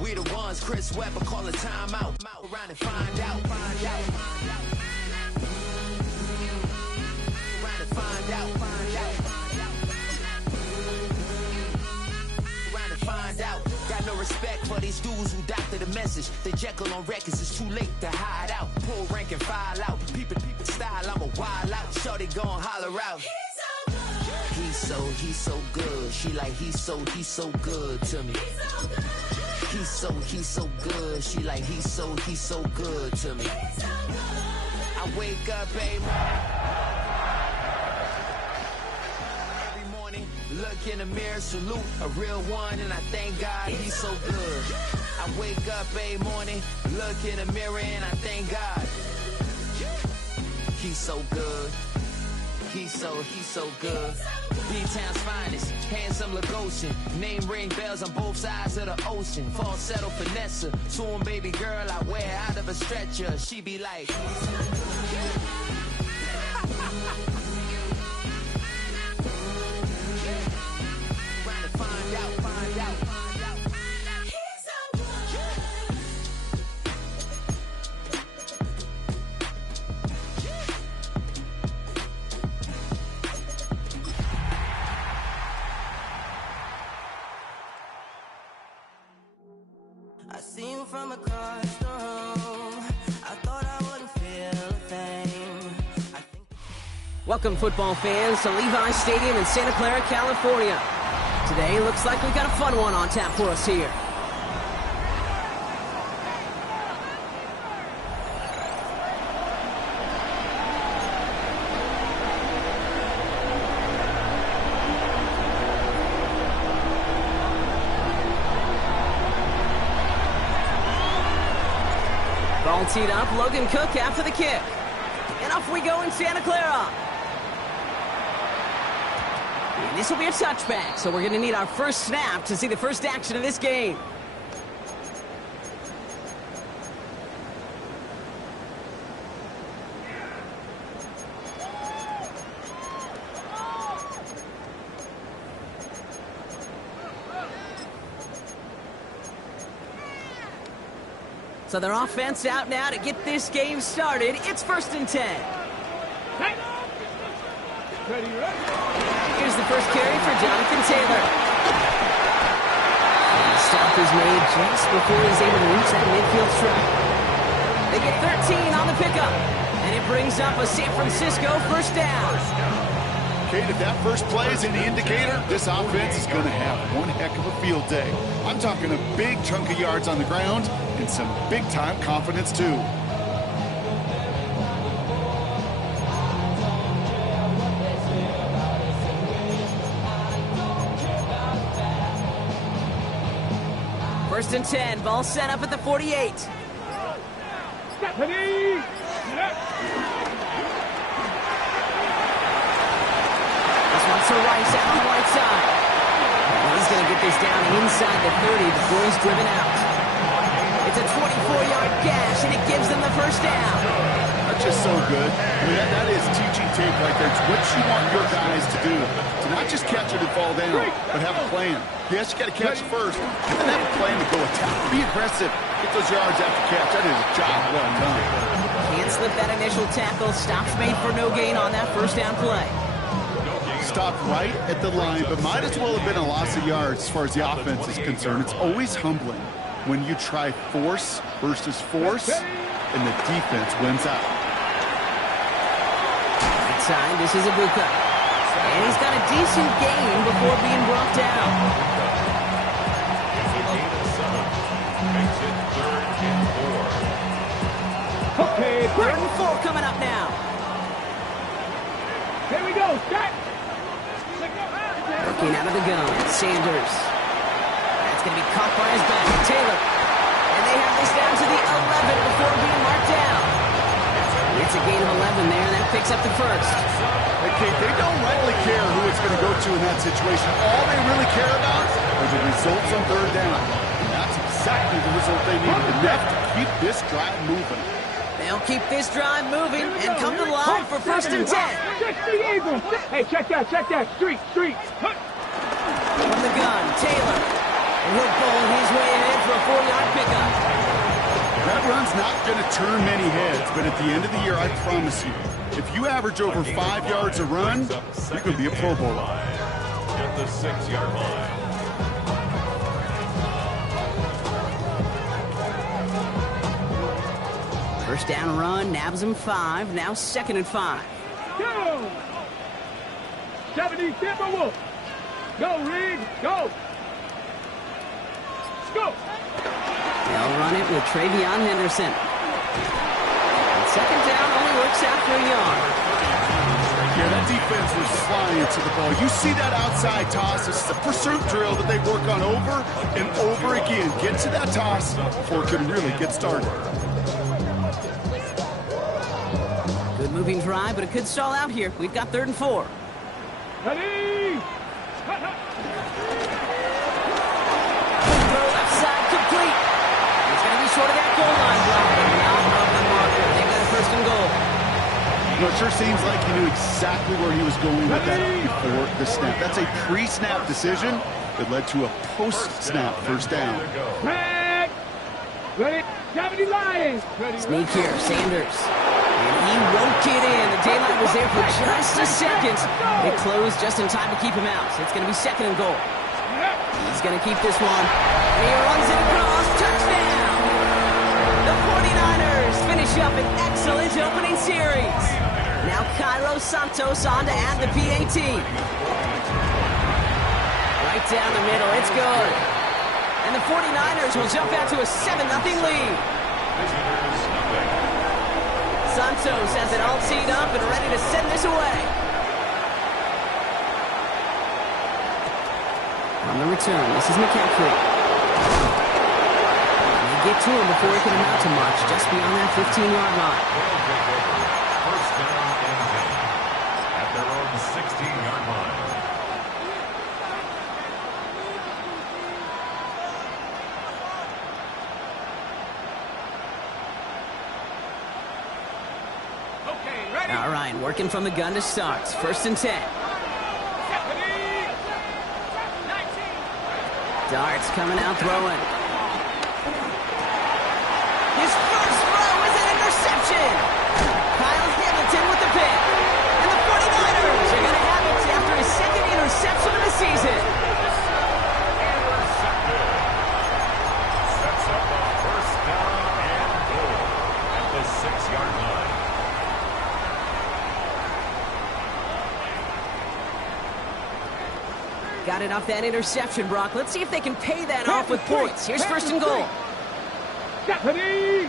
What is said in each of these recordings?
We the ones Chris Webber calling timeout. Around and find out. Around and find out. Around and find out. Got no respect for these dudes who doctor the message. They Jekyll on records, it's too late to hide out. Pull rank and file out. People style, I'm a wild out. Shorty gon' holler out. He's so good. She like he's so good to me. He's so good. She like he's so good to me. I wake up every morning, look in the mirror, salute a real one, and I thank God he's so good. I wake up every morning, look in the mirror, and I thank God he's so good. He's so good. B-Town's finest, handsome Lagosian. Name ring bells on both sides of the ocean. Falsetto finesse, swoon baby girl I wear out of a stretcher. She be like trying to find out. I see you from across the room. I thought I wouldn't feel a thing. Welcome, football fans, to Levi Stadium in Santa Clara, California. Today looks like we've got a fun one on tap for us here. Ball teed up, Logan Cook after the kick. And off we go in Santa Clara. And this will be a touchback, so we're going to need our first snap to see the first action of this game. So their offense out now to get this game started. It's 1st and 10. Here's the first carry for Jonathan Taylor. And the stop is made just before he's able to reach that midfield strike. They get 13 on the pickup. And it brings up a San Francisco first down. Kate, if that first play is any indicator, this offense is going to have one heck of a field day. I'm talking a big chunk of yards on the ground and some big-time confidence, too. First and 10, ball set up at the 48. To Rice out on the right side. And he's going to get this down inside the 30 before he's driven out. It's a 24-yard gash, and it gives them the first down. That's just so good. I mean, that is teaching tape right there. It's what you want your guys to do. To not just catch it and fall down, but have a plan. Yes, you got to catch it first, and then have a plan to go attack. Be aggressive. Get those yards after catch. That is a job well done. Can't slip that initial tackle. Stops made for no gain on that first down play. Stopped right at the line, but might as well have been a loss of yards as far as the offense is concerned. It's always humbling when you try force versus force, and the defense wins out. Inside, this is Ibuka. And he's got a decent gain before being brought down. Okay, 3rd and 4 coming up now. Here we go, start. Looking out of the gun, Sanders. That's going to be caught by his back, Taylor. And they have this down to the 11 before being marked down. It's a gain of 11 there, and that picks up the first. Okay, they don't rightly care who it's going to go to in that situation. All they really care about are the results on 3rd down. And that's exactly the result they need, enough to keep this drive moving. They'll keep this drive moving and come to the line for 1st and 10. Hey, check that, street. From the gun, Taylor. And he'll bowl his way in for a 4-yard Running's not going to turn many heads, but at the end of the year, I promise you, if you average over 5 yards a run, you could be a Pro Bowler. At the 6-yard line. First down run, nabs him 5. Now 2nd and 5. Go! 70 Timberwolves. Go, Reed. Go. Let's go. They'll run it with Travion Henderson. And 2nd down only works out for a yard. Yeah, that defense was flying to the ball. You see that outside toss. This is a pursuit drill that they work on over and over again. Get to that toss before it can really get started. Good moving drive, but it could stall out here. We've got 3rd and 4. Ready. Throw left side complete. He's going to be short of that goal line block, but not of the marker. They've got a 1st and goal. You know, it sure seems like he knew exactly where he was going with that before the snap. That's a pre-snap decision that led to a post-snap 1st down. Back. Ready. 70 Lions. Ready. Sneak here, Sanders. And he won't get in. The daylight was there for just a second. It closed just in time to keep him out. So it's going to be 2nd and goal. He's going to keep this one. And he runs it across. Touchdown! The 49ers finish up an excellent opening series. Now Cairo Santos on to add the PAT. Right down the middle. It's good. And the 49ers will jump out to a 7-0 lead. Santos has it all teed up and ready to send this away. On the return, this is McCaffrey. They get to him before he can amount to much, just beyond that 15-yard line. First down and 10 at their own 16-yard line. All right, working from the gun to start. 1st and 10. Darts coming out throwing. His first throw is an interception. Kyle Hamilton with the pick. And the 49ers are going to have it after his 2nd interception of the season. Sets up a 1st down and goal at the 6-yard line. Got it off that interception, Brock. Let's see if they can pay that off with points. Here's 1st and goal. Ready.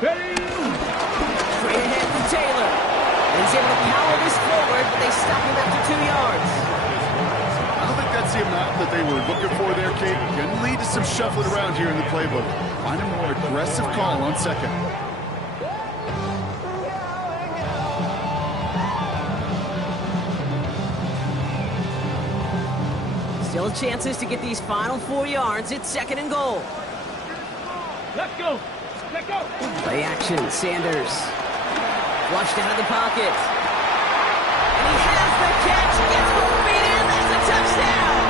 Ready. Straight ahead from Taylor. And he's able to power this forward, but they stop him after 2 yards. I don't think that's the amount that they were looking for there, Kate. Going to lead to some shuffling around here in the playbook. Find a more aggressive call on 2nd. Still chances to get these final 4 yards. It's 2nd and goal. Let's go. Let's go. Play action, Sanders. Flushed out of the pocket. And he has the catch. Gets moving, and that's a touchdown.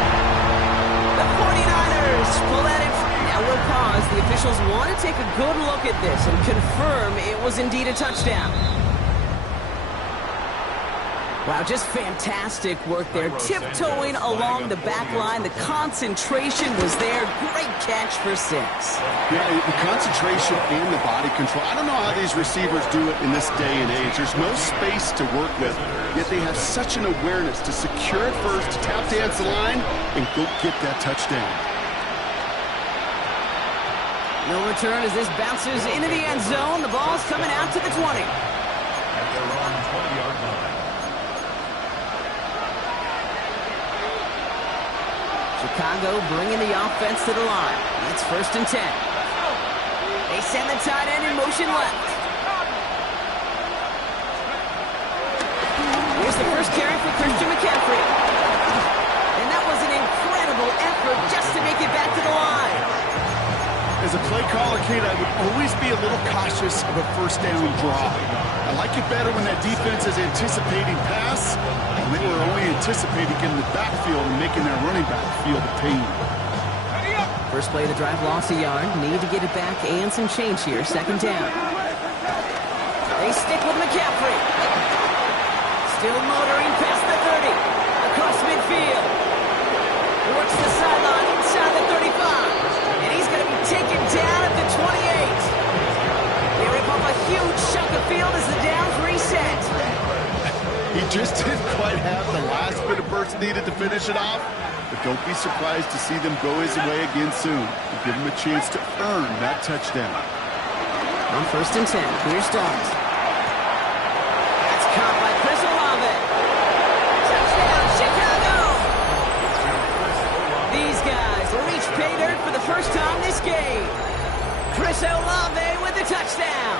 The 49ers pull at it. Now we'll pause. The officials want to take a good look at this and confirm it was indeed a touchdown. Wow, just fantastic work there. Tiptoeing along the back line. The concentration was there. Great catch for 6. Yeah, the concentration and the body control. I don't know how these receivers do it in this day and age. There's no space to work with, yet they have such an awareness to secure it first, to tap dance the line, and go get that touchdown. No return as this bounces into the end zone. The ball's coming out to the 20. At their own 20-yard line. Chicago bringing the offense to the line. It's 1st and 10. They send the tight end in motion left. Here's the first carry for Christian McCaffrey. And that was an incredible effort just to make it back to the line. As a play caller, Kate, I would always be a little cautious of a 1st down draw. I like it better when that defense is anticipating pass, and they were only anticipating getting the backfield and making their running back feel the pain. First play of the drive, lost a yard. Need to get it back and some change here. Second down. They stick with McCaffrey. Still motoring past the 30. Across midfield. Works the sideline inside the 35. And he's going to be taken down at the 28. They rip off a huge chunk of field as the downs reset. He just didn't quite have the last bit of burst needed to finish it off. But don't be surprised to see them go his way again soon. Give him a chance to earn that touchdown. On first and 10, here's Dobbs. That's caught by Chris Olave. Touchdown, Chicago! These guys reach pay dirt for the first time this game. Chris Olave with the touchdown.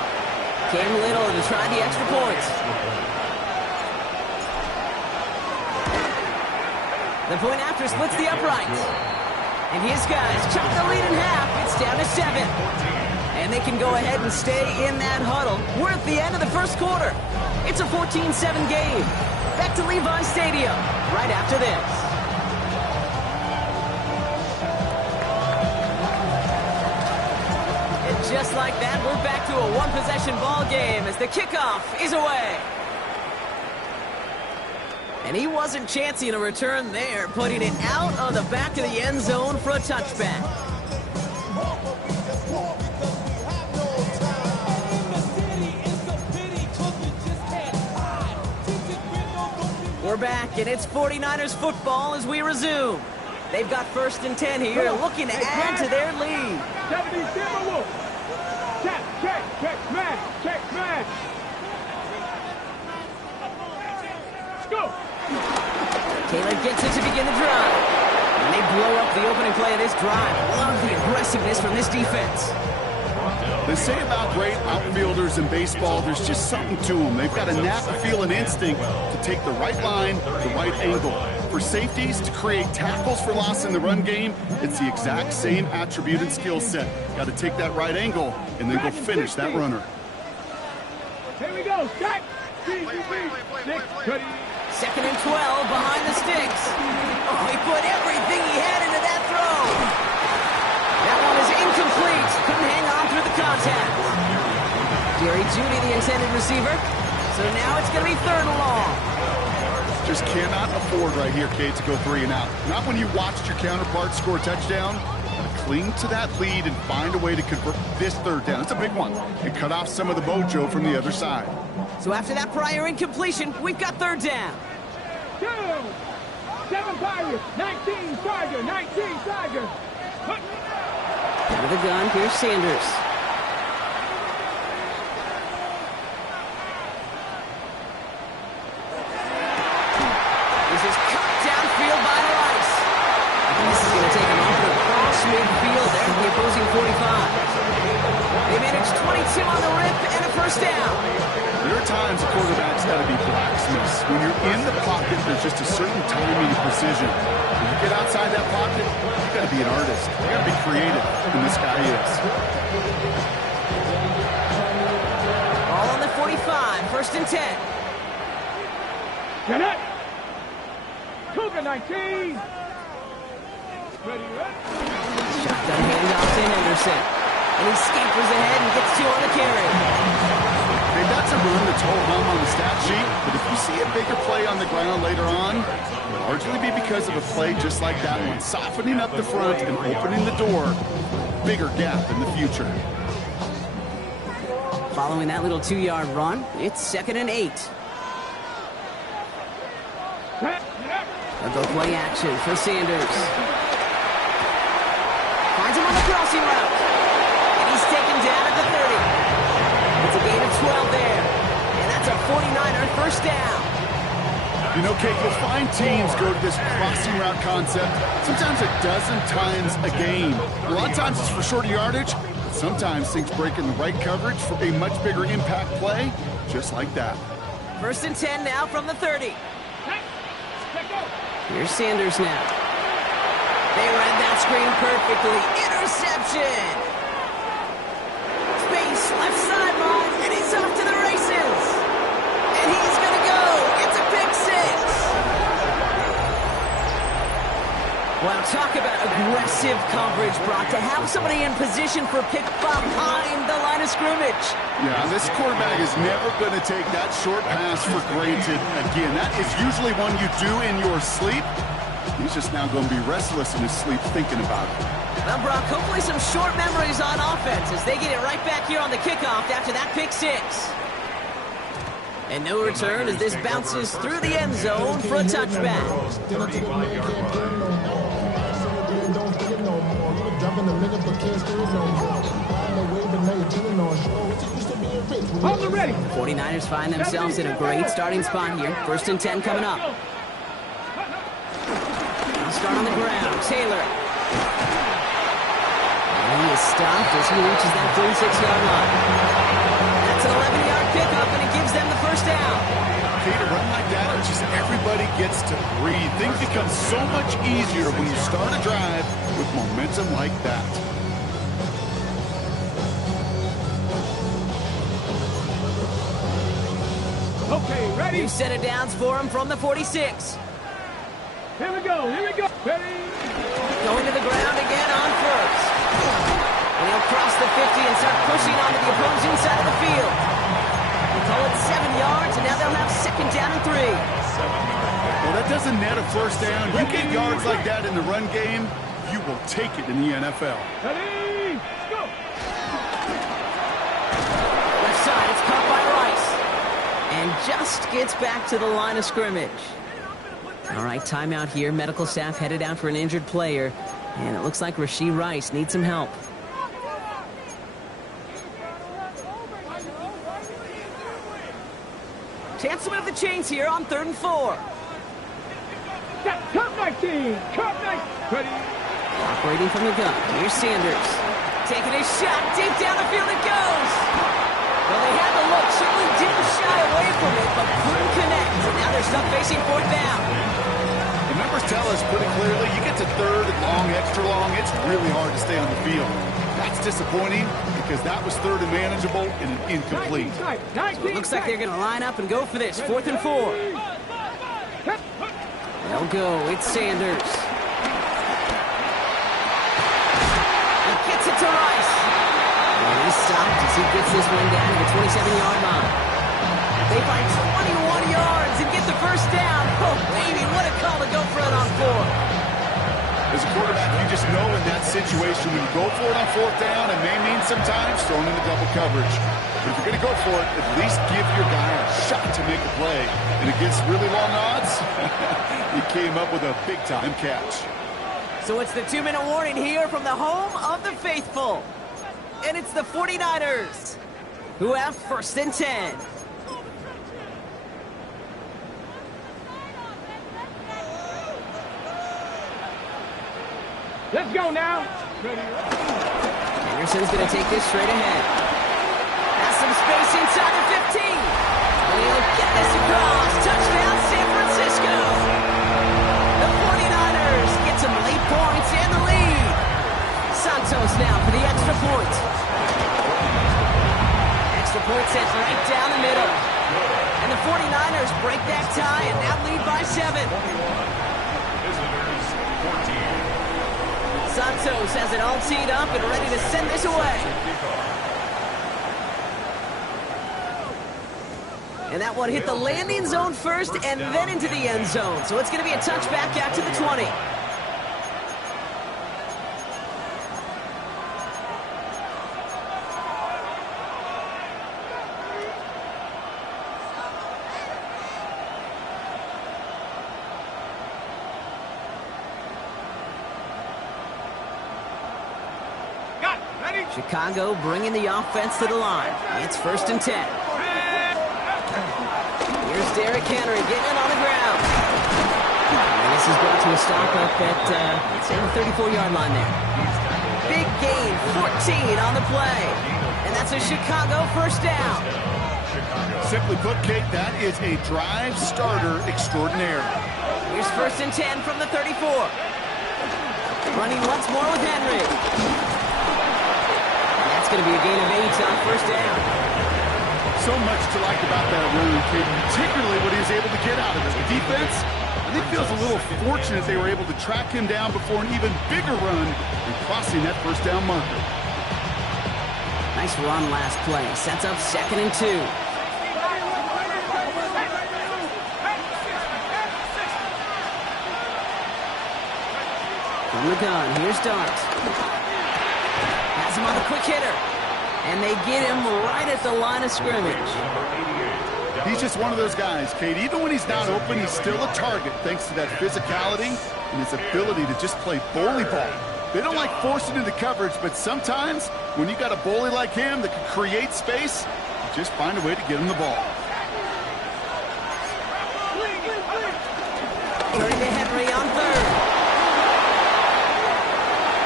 Cam Little to try the extra points. The point after splits the uprights. And his guys chop the lead in half. It's down to 7. And they can go ahead and stay in that huddle. We're at the end of the first quarter. It's a 14-7 game. Back to Levi Stadium right after this. And just like that, we're back to a one-possession ball game as the kickoff is away. And he wasn't chancing a return there, putting it out on the back of the end zone for a touchback. We're back, and it's 49ers football as we resume. They've got first and 10 here, looking to add to their lead. 70 Timberwolves. Check, man. Let's go. Taylor gets it to begin the drive. And they blow up the opening play of this drive. Love the aggressiveness from this defense. They say about great outfielders in baseball, there's just something to them. They've got a knack, a feel, and instinct to take the right line, the right angle. For safeties, to create tackles for loss in the run game, it's the exact same attribute and skill set. Got to take that right angle and then go finish that runner. Here we go, stack. Second and 12 behind the sticks. Oh, he put everything he had into that throw. That one is incomplete. Couldn't hang on through the contact. Jerry Jeudy, the intended receiver. So now it's going to be third and long. Just cannot afford right here, Kate, to go 3 and out. Not when you watched your counterpart score a touchdown. Gotta cling to that lead and find a way to convert this third down. It's a big one. And cut off some of the mojo from the other side. So after that prior incompletion, we've got third down. 2, 7 Pirates, 19 Tiger, 19 Tiger. Out of the gun, here's Sanders. This is cut downfield by Rice. And this is going to take him off the cross midfield there at the opposing 45. They managed 22 on the rip and a first down. There are times a quarterback's got to be blacksmiths. When you're in the pocket, there's just a certain timing and precision. When you get outside that pocket, you've got to be an artist. You've got to be creative, and this guy is. All on the 45, first and 10. Get it. Cougar 19. Ready. Shotgun handoff to Henderson. And he scampers ahead and gets 2 on the carry. And that's a run that's whole home on the stat sheet, but if you see a bigger play on the ground later on, it'll largely be because of a play just like that one, softening up the front and opening the door, bigger gap in the future. Following that little 2-yard run, it's 2nd and 8. They'll go play action for Sanders. Finds him on the crossing route. And he's taken down at the 30. It's a gain of 12 there. And that's a 49er first down. You know, Kate, you'll find teams go to this crossing route concept sometimes a dozen times a game. A lot of times it's for shorter yardage, but sometimes things break in the right coverage for a much bigger impact play, just like that. First and 10 now from the 30. Here's Sanders now. They read that screen perfectly. Interception! Space, left sideline, and he's off to the races. And he's going to go. It's a pick 6. Well, talk about aggressive massive coverage, Brock, to have somebody in position for a pick behind the line of scrimmage. Yeah, this quarterback is never going to take that short pass for granted again. That is usually one you do in your sleep. He's just now going to be restless in his sleep thinking about it. Well, Brock, hopefully some short memories on offense as they get it right back here on the kickoff after that pick six. And no return as this bounces through the end zone for a touchback. Hold it ready. 49ers find themselves in a great starting spot here. 1st and 10 coming up. Now start on the ground. Taylor. And he is stopped as he reaches that 36-yard line. That's an 11-yard pickup, and it gives them the first down. Peter, run like that, it's just everybody gets to breathe. Things become so much easier when you start a drive with momentum like that. Okay, ready? New set of downs for him from the 46. Here we go. Ready? Going to the ground again on first. And he'll cross the 50 and start pushing onto the opposing side of the field. We call it 7 yards, and now they'll have 2nd down and 3. Well, that doesn't net a first down. You get yards like that in the run game, you will take it in the NFL. Ready? Go. Left side, it's caught by Rice. And just gets back to the line of scrimmage. All right, timeout here. Medical staff headed out for an injured player. And it looks like Rashee Rice needs some help. Chance to move the chains here on 3rd and 4. Come 19. Ready? Operating from the gun. Here's Sanders. Taking a shot. Deep down the field it goes. Well, they had the look. Certainly didn't shy away from it, but couldn't connect. And now they're stuck facing 4th down. The numbers tell us pretty clearly, you get to 3rd and long, extra long, it's really hard to stay on the field. That's disappointing because that was 3rd and manageable and an incomplete. So it looks like they're going to line up and go for this. 4th and 4. They'll go. It's Sanders. He gets it to Rice. And he's stopped as he gets this one down to the 27-yard line. They find 21 yards and get the first down. Oh, baby, what a call to go for it on 4. As a quarterback, you just know in that situation when you go for it on 4th down, it may mean sometimes throwing in the double coverage. But if you're going to go for it, at least give your guy a shot to make a play. And against really long odds, he came up with a big-time catch. So it's the 2-minute warning here from the home of the faithful. And it's the 49ers who have 1st and 10. Let's go now. Anderson's going to take this straight ahead. Has some space inside the 15. And he'll get this across. Touchdown, San Francisco. The 49ers get some late points and the lead. Santos now for the extra point. Extra point sent right down the middle. And the 49ers break that tie and now lead by 7. Santos has it all teed up and ready to send this away. And that one hit the landing zone first and then into the end zone. So it's going to be a touchback out to the 20. Chicago bringing the offense to the line. It's 1st and 10. Here's Derrick Henry getting it on the ground. And this is brought to a stop up at, let's say, the 34-yard line there. Big gain, 14 on the play. And that's a Chicago 1st down. Simply put, Kate, that is a drive starter extraordinaire. Here's 1st and 10 from the 34. Running once more with Henry. Going to be a gain of 8 on 1st down. So much to like about that run, particularly what he was able to get out of it. The defense, And he feels a little fortunate they were able to track him down before an even bigger run and crossing that first down marker. Nice run last play. Sets up 2nd and 2. From the gun, here's Dart. Has him on the quick hitter. And they get him right at the line of scrimmage. He's just one of those guys, Kate. Even when he's not open, he's still a target thanks to that physicality and his ability to just play bully ball. They don't like forcing into coverage, but sometimes when you got a bully like him that can create space, you just find a way to get him the ball. Turning to Henry on 3rd.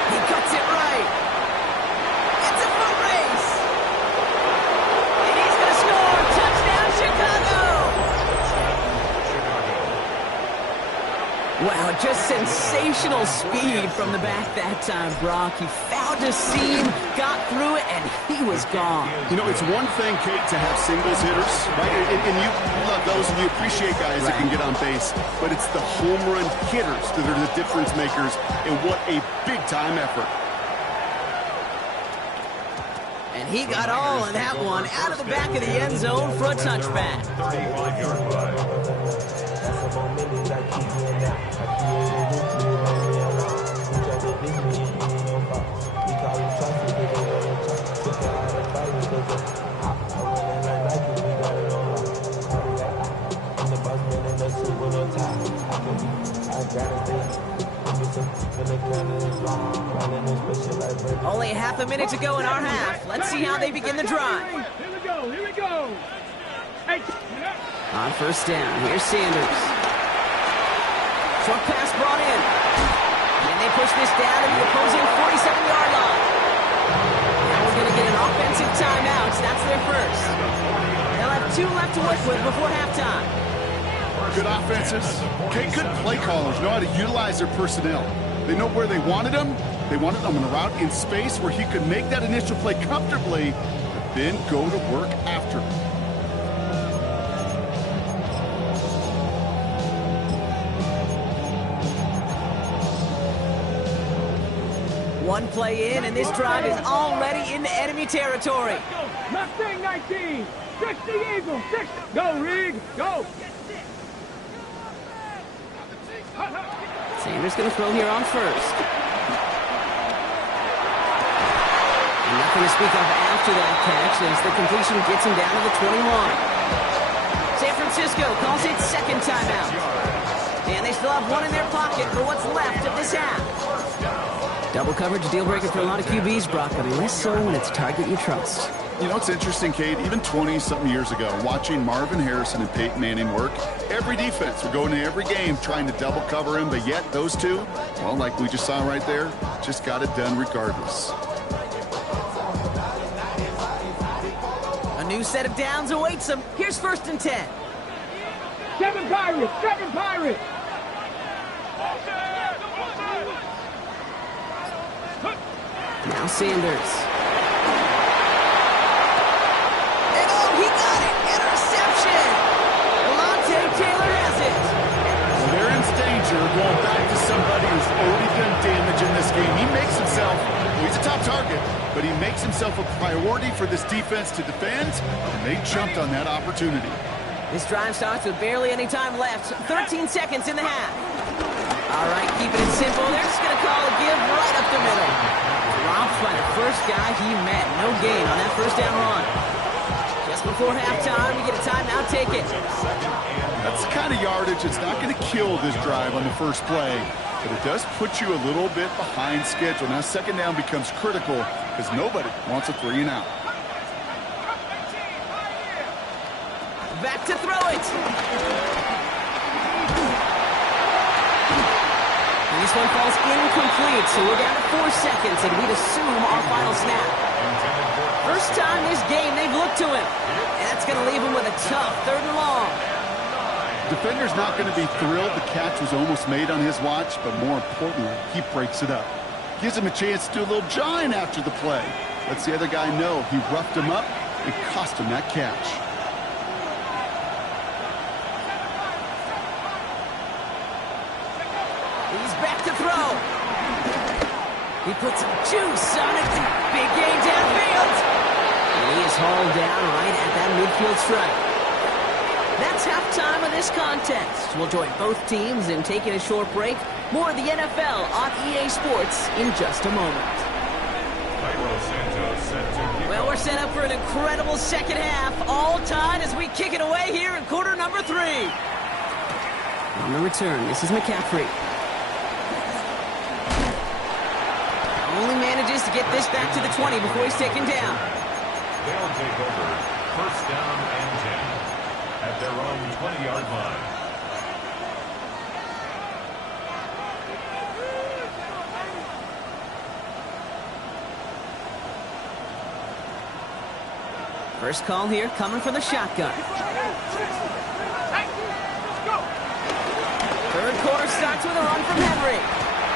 He cuts it right. It's a foot race. And he's going to score. Touchdown, Chicago. Wow, just sensational speed from the back that time, Brock. He found a seam, got through it, and he was gone. You know, it's one thing, Kate, to have singles hitters, right? And you love those, and you appreciate guys that can get on base. But it's the home run hitters that are the difference makers, and what a big-time effort. And he got all of that one out of the back of the end zone for a touchback. 35-yard line. Only half a minute to go in our half. Let's see how they begin the drive. Here we go, here we go. Hey. On 1st down, here's Sanders. Short pass brought in. And they push this down to the opposing 47-yard line. Now we're going to get an offensive timeout. That's their first. They'll have 2 left to work with before halftime. Good offenses. Okay, good play callers know how to utilize their personnel. They know where they wanted him. They wanted him on a route in space where he could make that initial play comfortably, but then go to work after. One play in, and this drive is already into enemy territory. Mustang 19. 60 Eagle. 60. Go, Rig. Go. Sanders going to throw here on 1st. And nothing to speak of after that catch as the completion gets him down to the 21. San Francisco calls it 2nd timeout. And they still have 1 in their pocket for what's left of this half. Double coverage, deal breaker for a lot of QBs, Brock, but less so when it's a target you trust. You know, it's interesting, Kate, even 20-something years ago, watching Marvin Harrison and Peyton Manning work, every defense would go into every game trying to double cover him, but yet those two, well, like we just saw right there, just got it done regardless. A new set of downs awaits them. Here's 1st and 10. 7 Pirates. 7 Pirates. Now Sanders. He got it! Interception! Alontae Taylor has it! Well, they're in danger of going back to somebody who's already done damage in this game. He makes himself, he's a top target, but he makes himself a priority for this defense to defend, and they jumped on that opportunity. This drive starts with barely any time left. 13 seconds in the half. All right, keeping it simple. They're just going to call a give right up the middle. Dropped by the first guy he met. No gain on that 1st down run. Just before halftime, we get a timeout, take it. That's the kind of yardage that's not going to kill this drive on the first play, but it does put you a little bit behind schedule. Now 2nd down becomes critical because nobody wants a 3 and out. Back to throw it. And this one falls incomplete, so we're down to 4 seconds, and we'd assume our final snap. First time this game they've looked to him. And that's going to leave him with a tough 3rd and long. Defender's not going to be thrilled the catch was almost made on his watch, but more importantly, he breaks it up. Gives him a chance to do a little jawing after the play. Lets the other guy know he roughed him up and cost him that catch. He puts some juice on it. Big gain downfield. And he is hauled down right at that midfield stripe. That's halftime of this contest. We'll join both teams in taking a short break. More of the NFL on EA Sports in just a moment. Well, we're set up for an incredible second half. All tied as we kick it away here in quarter number 3. On the return, this is McCaffrey. Only manages to get this back to the 20 before he's taken down. They'll take over first down and 10 at their own 20-yard line. First call here coming from the shotgun. Third quarter starts with a run from Henry.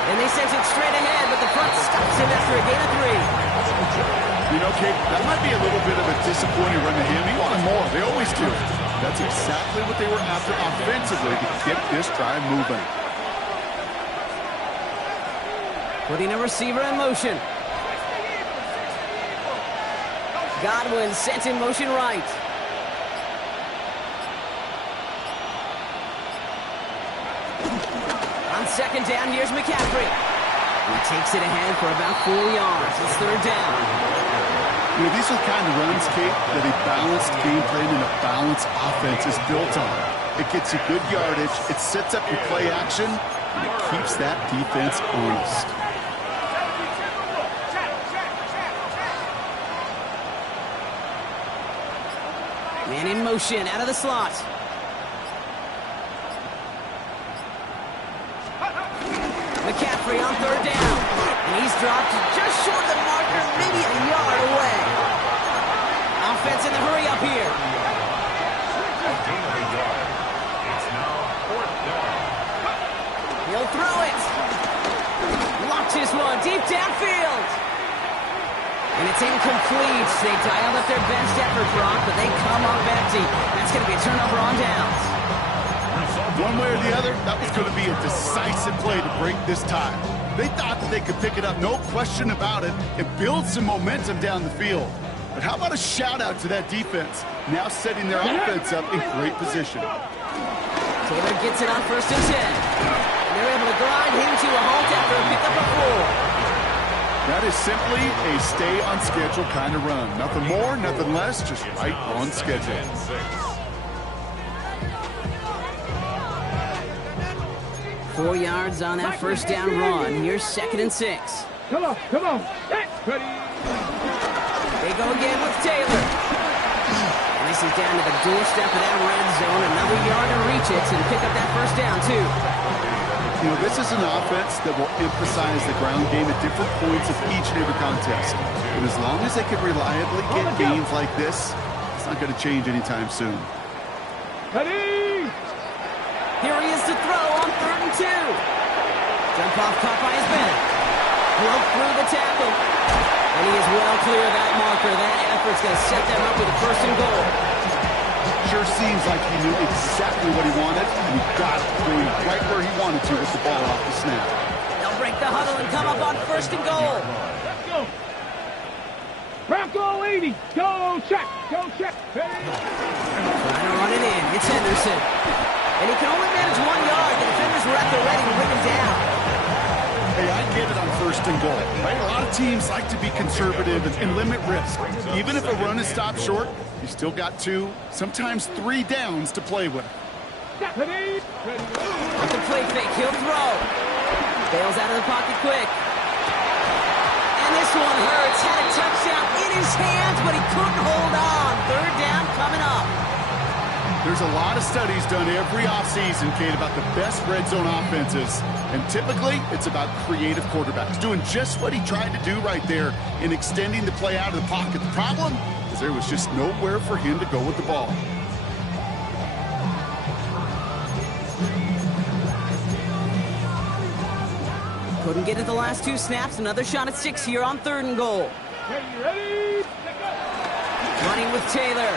And they send it straight ahead, but the front stops him after a gain of 3. You know, Kate, that might be a little bit of a disappointing run to him. He wanted more. They always do. That's exactly what they were after offensively to get this drive moving. Putting a receiver in motion. Godwin sent in motion right. On second down, here's McCaffrey. He takes it ahead for about 4 yards. It's third down. You know, these are the kind of runs, Kate, that a balanced game plan and a balanced offense is built on. It gets you good yardage, it sets up your play action, and it keeps that defense honest. Man in motion, out of the slot. McCaffrey on third down. And he's dropped just short of the marker, maybe a yard away. Offense in the hurry up here. It's now fourth down. He'll throw it. Launches one deep downfield. And it's incomplete. They dialed up their best effort, Brock, but they come up empty. That's going to be a turnover on downs. One way or the other, that was going to be a decisive play to break this tie. They thought that they could pick it up, no question about it, and build some momentum down the field. But how about a shout-out to that defense, now setting their offense up in great position. Taylor gets it on first and 10. And they're able to grind him to a halt after a pickup of 4. That is simply a stay-on-schedule kind of run. Nothing more, nothing less, just right on schedule. 4 yards on that first down run. Here's second and 6. Come on, come on. Ready. They go again with Taylor. And this is down to the doorstep of that red zone. Another yard to reach it and pick up that first down, too. You know, this is an offense that will emphasize the ground game at different points of each and every contest. And as long as they can reliably get gains like this, it's not going to change anytime soon. Ready. Here he is to throw on third and 2. Jump off caught by his back. Broke through the tackle. And he is well clear of that marker. That effort's going to set them up with a first and goal. Sure seems like he knew exactly what he wanted, and he got it going right where he wanted to with the ball off the snap. They'll break the huddle and come up on first and goal. Let's go. Bronco 80. Go check. Go check. Ready. Trying to run it in. It's Henderson. And he can only manage 1 yard. The defenders were at the ready to bring him down. Hey, I get it on first and goal, right? A lot of teams like to be conservative and limit risk. Even if a run is stopped short, you still got 2, sometimes 3 downs to play with. Ready. With the play fake, he'll throw. Bails out of the pocket quick. And this one hurts. Had a touchdown in his hands, but he couldn't hold on. Third down coming up. There's a lot of studies done every offseason, Kate, about the best red zone offenses. And typically, it's about creative quarterbacks doing just what he tried to do right there in extending the play out of the pocket. The problem is there was just nowhere for him to go with the ball. Couldn't get it the last 2 snaps. Another shot at 6 here on third and goal. Ready. Running with Taylor.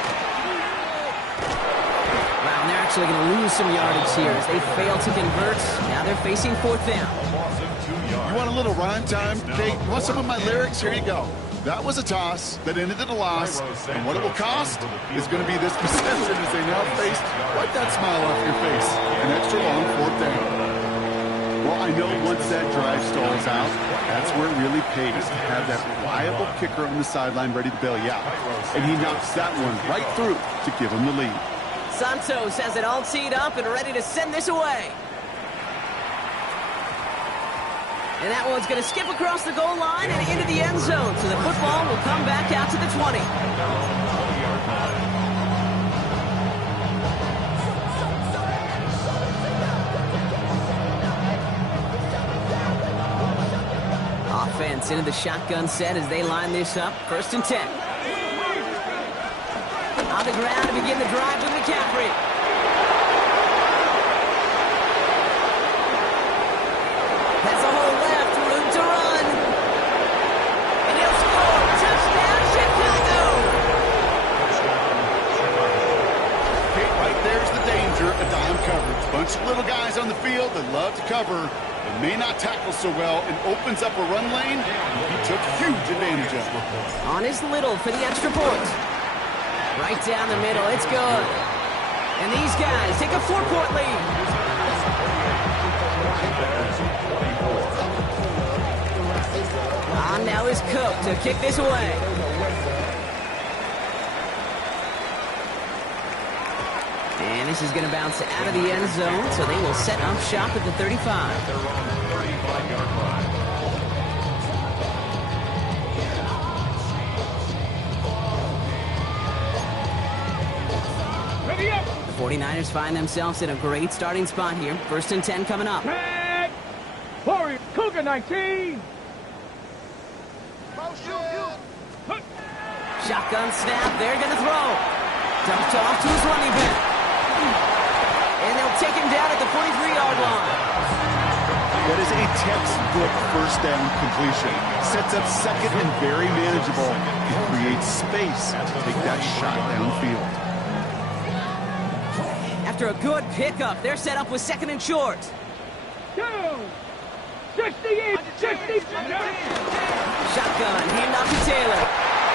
Wow, and they're actually going to lose some yardage here as they fail to convert. Now they're facing fourth down. You want a little rhyme time? Kate, you want some of my lyrics? Here you go. That was a toss that ended in a loss, and what it will cost is going to be this possession as they now face, wipe that smile off your face, an extra long 4th down. Well, I know once that drive stalls out, that's where it really pays to have that reliable kicker on the sideline ready to bail you out. And he knocks that one right through to give him the lead. Santos has it all teed up and ready to send this away. And that one's going to skip across the goal line and into the end zone. So the football will come back out to the 20. Offense into the shotgun set as they line this up. 1st and 10. On the ground to begin the drive with McCaffrey. Has a hole left, room to run. And he'll score. Touchdown, Chicago. Okay, right there's the danger of dime coverage. Bunch of little guys on the field that love to cover. It may not tackle so well and opens up a run lane. He took huge advantage of it. On his Little for the extra point. Right down the middle, it's good. And these guys take a 4-point lead. On now is Cook to kick this away. And this is going to bounce out of the end zone, so they will set up shop at the 35. They're on the 35-yard line. Ready up. The 49ers find themselves in a great starting spot here. 1st and 10 coming up. Tag. Warrior. Cougar 19. Shotgun snap, they're going to throw. Dumped off to his running back. And they'll take him down at the 43-yard line. That is a textbook 1st down completion. Sets up 2nd and very manageable. It creates space to take that shot downfield. After a good pickup, they're set up with 2nd and short. 68, 60. Shotgun, hand off to Taylor.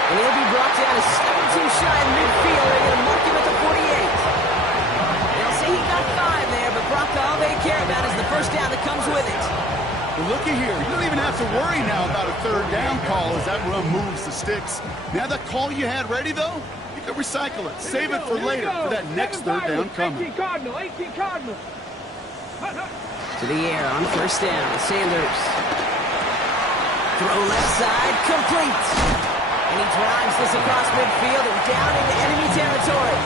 And he'll be brought down a step or two shy in midfield. They're going to mark him at the 48. They'll say he got 5 there, but Brock, all they care about is the 1st down that comes with it. Well, looky here. You don't even have to worry now about a 3rd down call as that run moves the sticks. Now that call you had ready, though, you can recycle it. Save it for later for that next 3rd down coming. 18 Cardinal, 18 Cardinal. To the air on 1st down. Sanders. Throw left side, complete. And he drives this across midfield and down into enemy territory.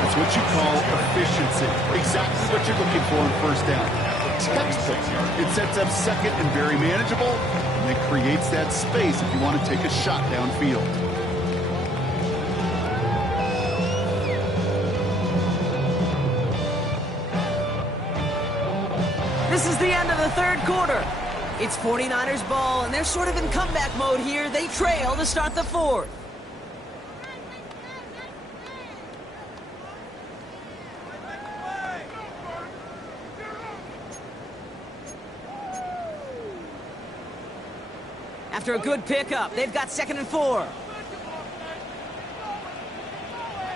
That's what you call efficiency. Exactly what you're looking for in 1st down. Textbook. It sets up 2nd and very manageable, and it creates that space if you want to take a shot downfield. This is the end of the 3rd quarter. It's 49ers ball, and they're sort of in comeback mode here. They trail to start the 4th. After a good pickup, they've got 2nd and 4.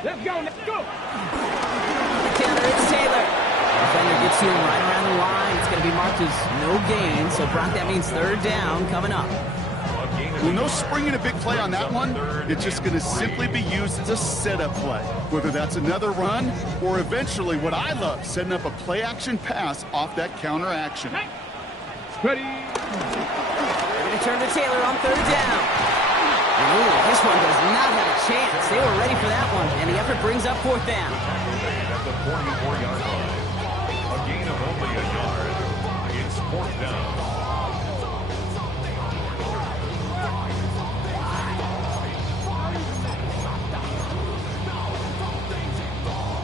Let's go, let's go. The counter, it's Taylor. Defender gets to him right around the line. It's going to be marked as no gain, so Brock, that means 3rd down coming up. Well, no springing a big play on that one. It's just going to simply be used as a setup play, whether that's another run or eventually what I love, setting up a play-action pass off that counter action. Ready. They're going to turn to Taylor on 3rd down. Ooh, this one does not have a chance. They were ready for that one, and the effort brings up 4th down. At the 44-yard line. A gain of only a yard. It's 4th down.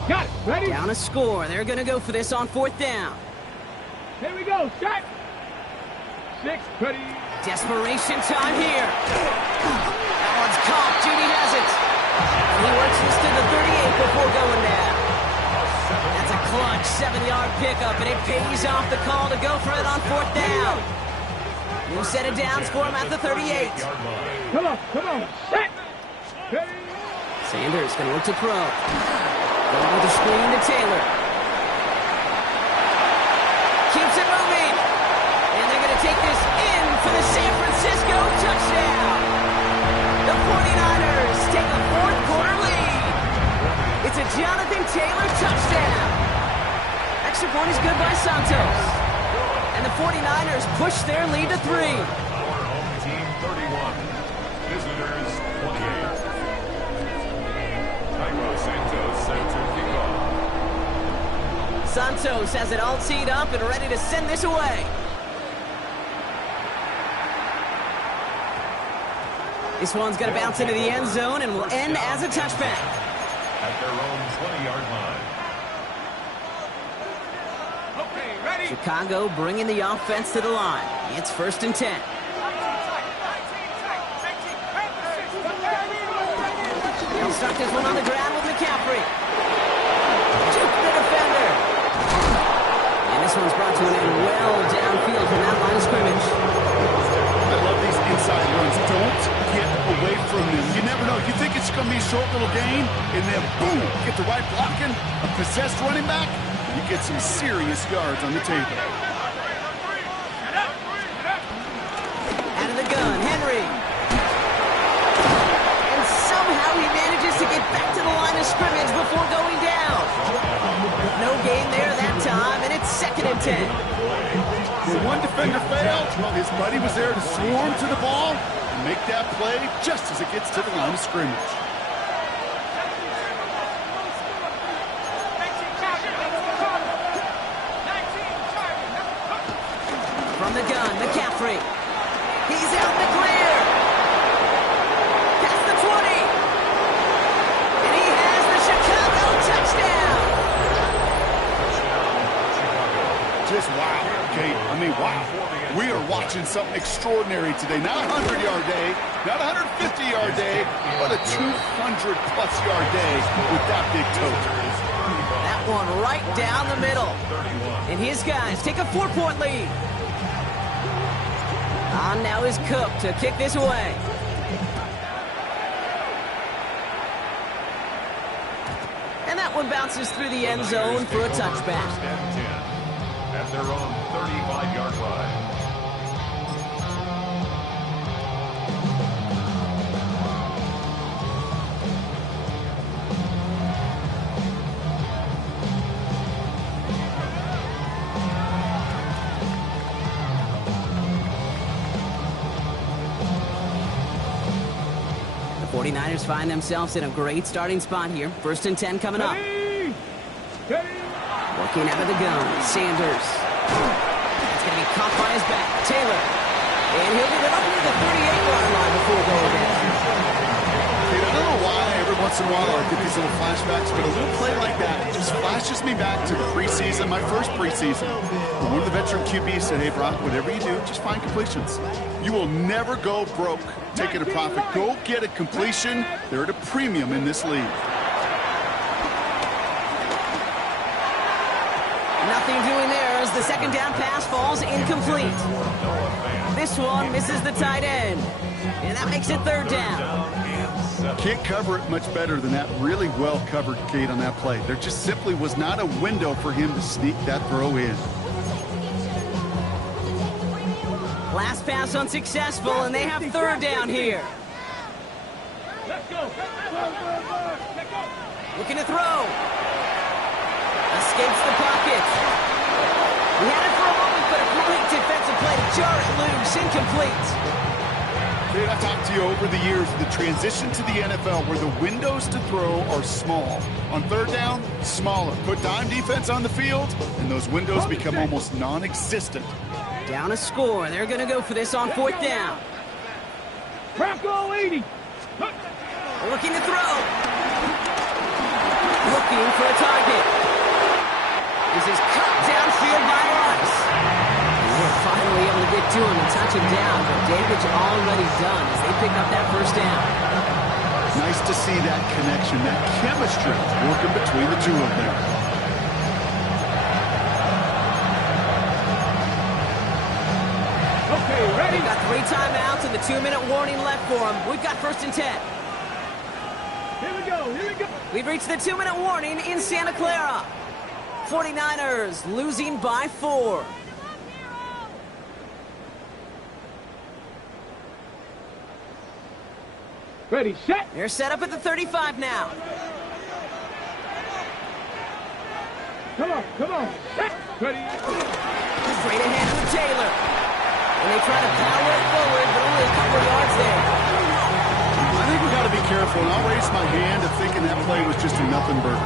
Got it. Ready? Down a score. They're going to go for this on 4th down. Here we go. Shot. 6. Ready. Desperation time here. That one's caught. Judy has it. And he works this to the 38 before going down. That's a clutch 7-yard pickup, and it pays off the call to go for it on 4th down. New set of downs for him at the 38. Come on, set. Ready. Sanders going to look to throw. Going with the screen to Taylor. Keeps it moving. And they're going to take this in for the San Francisco touchdown. The 49ers take a fourth quarter lead. It's a Jonathan Taylor touchdown. Extra point is good by Santos. And the 49ers push their lead to 3. Our home team 31. Visitors 28. Cairo Santos set to kick off. Santos has it all teed up and ready to send this away. This one's going to bounce into the end zone and will end as a touchback. At their own 20-yard line. Chicago bringing the offense to the line. It's 1st and 10. They'll start this one on the ground with McCaffrey. Juke the defender. And this one's brought to an end well downfield from that line of scrimmage. I love these inside runs. Don't get away from them. You never know. You think it's going to be a short little gain, and then boom, get the right blocking, a possessed running back, you get some serious yards on the table. Out of the gun, Henry. And somehow he manages to get back to the line of scrimmage before going down. No gain there that time, and it's 2nd and 10. When one defender failed, his buddy was there to swarm to the ball and make that play just as it gets to the line of scrimmage. From the gun, McCaffrey. He's out in the clear. Past the 20. And he has the Chicago touchdown. Just wow, Kate. I mean, wow. We are watching something extraordinary today. Not a 100-yard day, not a 150-yard day, but a 200-plus yard day with that big total. That one right down the middle. And his guys take a 4-point lead. On now is Cook to kick this away. And that one bounces through the end zone for a touchback. 1st and 10. At their own 35-yard line. The 49ers find themselves in a great starting spot here. 1st and 10 coming up. Working out of the gun, Sanders. It's going to be caught by his back, Taylor. And he'll get it up near the 38-yard line before going down. Kate, I don't know why every once in a while I get these little flashbacks, but a little play like that just flashes me back to preseason, my first preseason. One of the veteran QBs said, hey, Brock, whatever you do, just find completions. You will never go broke taking a profit. Go get a completion. They're at a premium in this league. Nothing doing there as the 2nd down pass falls incomplete. This one misses the tight end. And that makes it 3rd down. Can't cover it much better than that. Really well covered, Kate, on that play. There just simply was not a window for him to sneak that throw in. Last pass unsuccessful, and they have 3rd down here. Let's go. Looking to throw. Escapes the pocket. He had it for a moment, but a great defensive play to jar it loose. Incomplete. Kate, I've talked to you over the years of the transition to the NFL where the windows to throw are small. On 3rd down, smaller. Put dime defense on the field, and those windows become almost non-existent. Down a score. They're going to go for this on 4th down. Bronco 80. Looking to throw. Looking for a target. This is cut downfield by Rice. And they're finally able to get to him and touch him down, but damage already done as they pick up that 1st down. Nice to see that connection, that chemistry working between the two of them. Okay, ready? 3 timeouts and the 2-minute warning left for them. We've got 1st and 10. Here we go, here we go. We've reached the 2-minute warning in Santa Clara. 49ers losing by 4. Ready, set. They're set up at the 35 now. Come on, come on. Set. Ready. Straight ahead with Taylor. And they try to power it forward, but only a couple yards there. I think we got to be careful, and I'll raise my hand to thinking that play was just a nothing burger.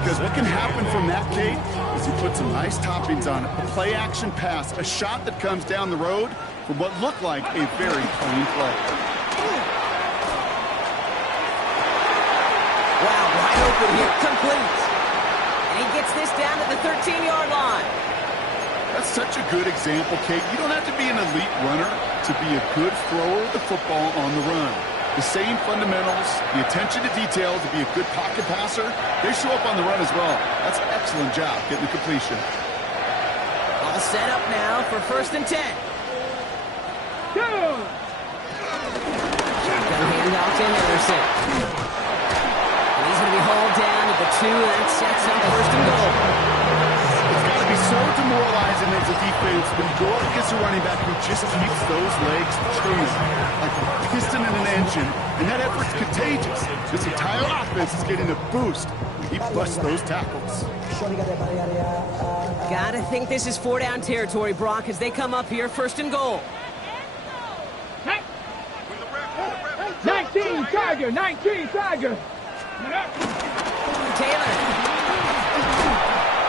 Because what can happen from that, Kate, is you put some nice toppings on it. A play-action pass, a shot that comes down the road for what looked like a very clean play. Wow, wide open here, complete. And he gets this down to the 13-yard line. That's such a good example, Kate. You don't have to be an elite runner to be a good thrower of the football on the run. The same fundamentals, the attention to detail to be a good pocket passer, they show up on the run as well. That's an excellent job getting the completion. All set up now for 1st and 10. Go. Shotgun handoff to Henderson. And he's going to be hauled down at the 2, and that sets up 1st and goal. It's got to be so demoralizing as a defense when you go up against a running back who just keeps those legs turning like a piston in an engine, and that effort's contagious. This entire offense is getting a boost. He busts those tackles. Gotta think this is 4-down territory, Brock, as they come up here, 1st and goal. 19 Tiger, 19 Tiger. Taylor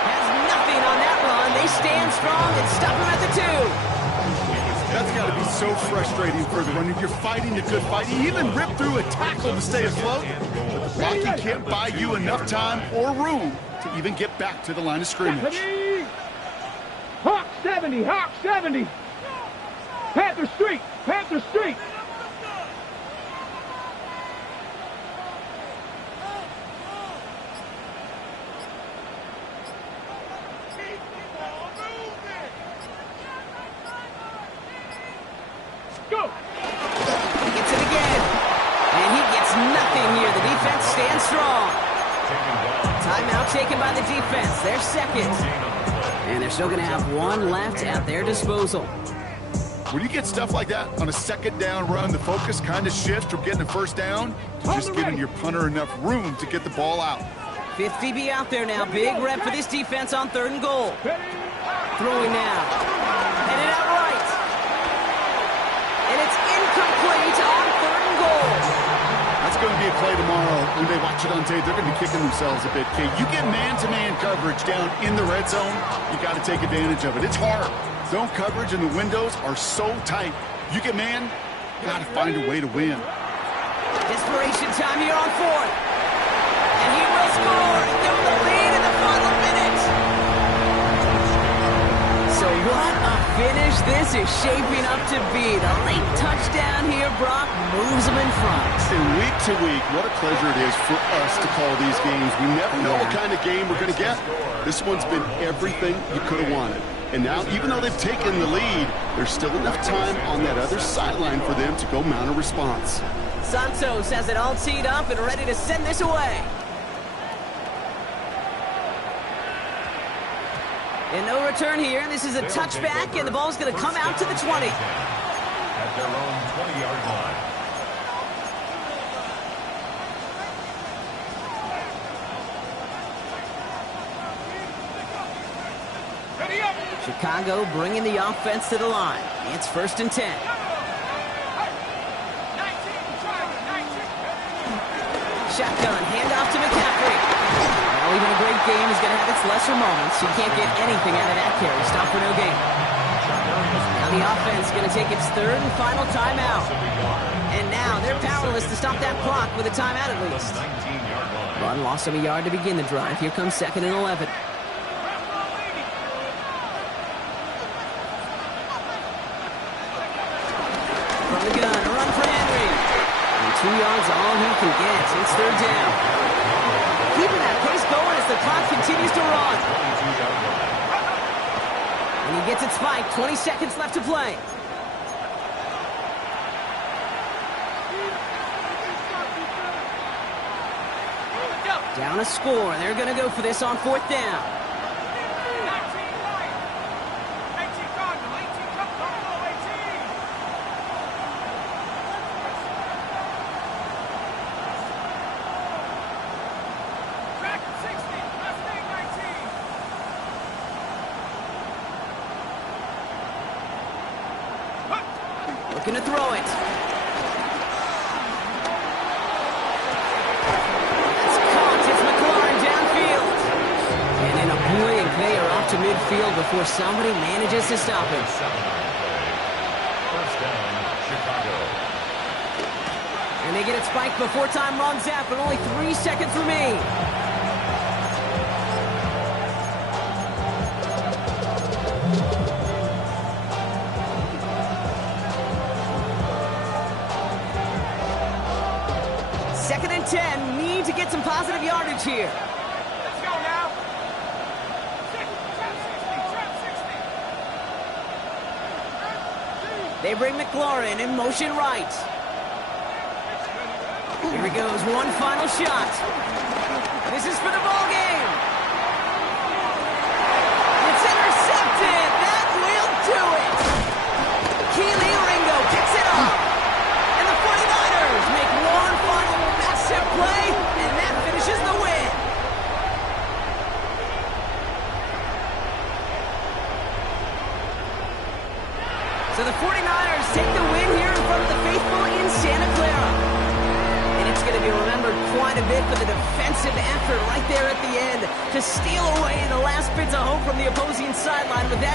has nothing on that run. They stand strong and stop him at the 2. That's got to be so frustrating for the runner. You're fighting a good fight. You even rip through a tackle to stay afloat. But the blocking can't buy you enough time or room to even get back to the line of scrimmage. Hawk 70, Hawk 70. Panther Street, Panther Street. Go. He gets it again. And he gets nothing here. The defense stands strong. Timeout taken by the defense. They're 2nd. And they're still going to have 1 left at their disposal. When you get stuff like that on a 2nd down run, the focus kind of shifts from getting a 1st down to just giving your punter enough room to get the ball out. 5th DB out there now. Big rep for this defense on 3rd and goal. Throwing now. Headed out right. And it's incomplete on 3rd and goal. That's going to be a play tomorrow. When they watch it on tape, they're going to be kicking themselves a bit, Kate. You get man-to-man coverage down in the red zone, you got to take advantage of it. It's hard. Zone coverage and the windows are so tight. You get man, you got to find a way to win. Desperation time here on 4th. And he will score to give them the lead in the final minute. So what a finish this is shaping up to be. The late touchdown here, Brock, moves them in front. And week to week, what a pleasure it is for us to call these games. We never know what kind of game we're going to get. This one's been everything you could have wanted. And now, even though they've taken the lead, there's still enough time on that other sideline for them to go mount a response. Santos has it all teed up and ready to send this away. And no return here. This is a touchback, and the ball's going to come out to the 20. At their own 20-yard line. Chicago bringing the offense to the line. It's 1st and 10. Shotgun, handoff to McCaffrey. Well, even a great game is going to have its lesser moments. You can't get anything out of that carry. Stop for no gain. Now the offense is going to take its 3rd and final timeout. And now they're powerless to stop that clock with a timeout at least. Run lost him a yard to begin the drive. Here comes 2nd and 11. From the gun, a run for Henry. And 2 yards all he can get. It's 3rd down. Keeping that pace going as the clock continues to run. And he gets it spiked. 20 seconds left to play. Down a score. They're going to go for this on 4th down. Looking to throw it. That's caught. It's McLaurin downfield. And in a blink, they are off to midfield before somebody manages to stop it. 1st down, Chicago. And they get it spiked before time runs out, but only 3 seconds remain. Second and 10, need to get some positive yardage here. Let's go now. They bring McLaurin in motion right. Here he goes, one final shot. This is for the ball game. It's intercepted. That will do it. Keely Ringo kicks it off. And the 49ers make one final massive play, and that finishes the win. So the 49ers take the win here in front of the faithful in Santa Clara. And it's going to be remembered quite a bit for the defensive effort right there at the end to steal away the last bits of hope from the opposing sideline with that